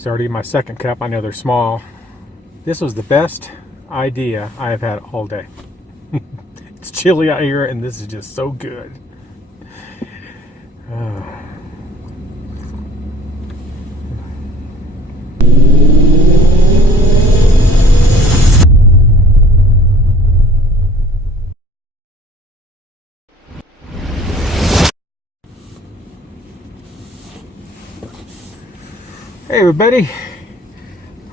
It's already my second cup. I know they're small. This was the best idea I have had all day. It's chilly out here, and this is just so good. Hey everybody,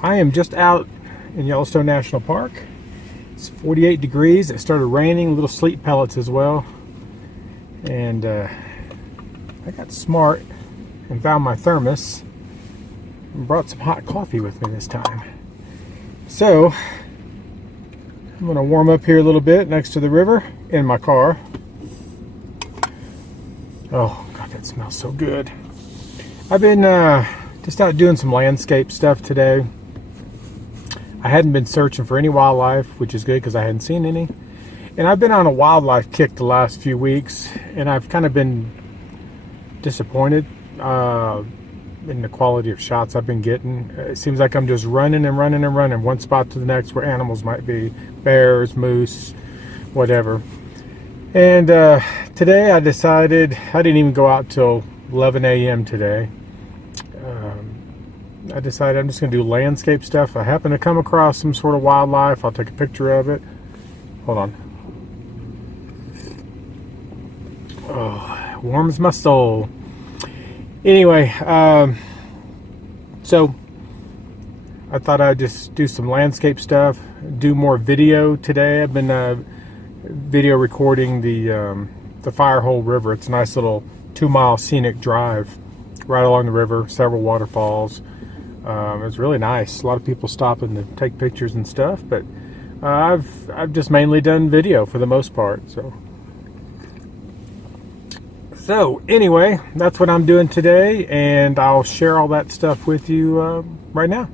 I am just out in Yellowstone National Park. It's 48 degrees. It started raining, little sleet pellets as well. And I got smart and found my thermos and brought some hot coffee with me this time. So I'm going to warm up here a little bit next to the river in my car. Oh God, that smells so good. I've been just out doing some landscape stuff today. I hadn't been searching for any wildlife, which is good because I hadn't seen any. And I've been on a wildlife kick the last few weeks, and I've kind of been disappointed in the quality of shots I've been getting. It seems like I'm just running and running and running one spot to the next where animals might be, bears, moose, whatever. And today I decided, I didn't even go out till 11 a.m. today. I decided I'm just going to do landscape stuff. If I happen to come across some sort of wildlife, I'll take a picture of it. Hold on. Oh, warms my soul. Anyway, so I thought I'd just do some landscape stuff, do more video today. I've been video recording the Firehole River. It's a nice little 2-mile scenic drive right along the river, several waterfalls. It's really nice. A lot of people stopping to take pictures and stuff, but I've just mainly done video for the most part. So anyway, that's what I'm doing today, and I'll share all that stuff with you right now.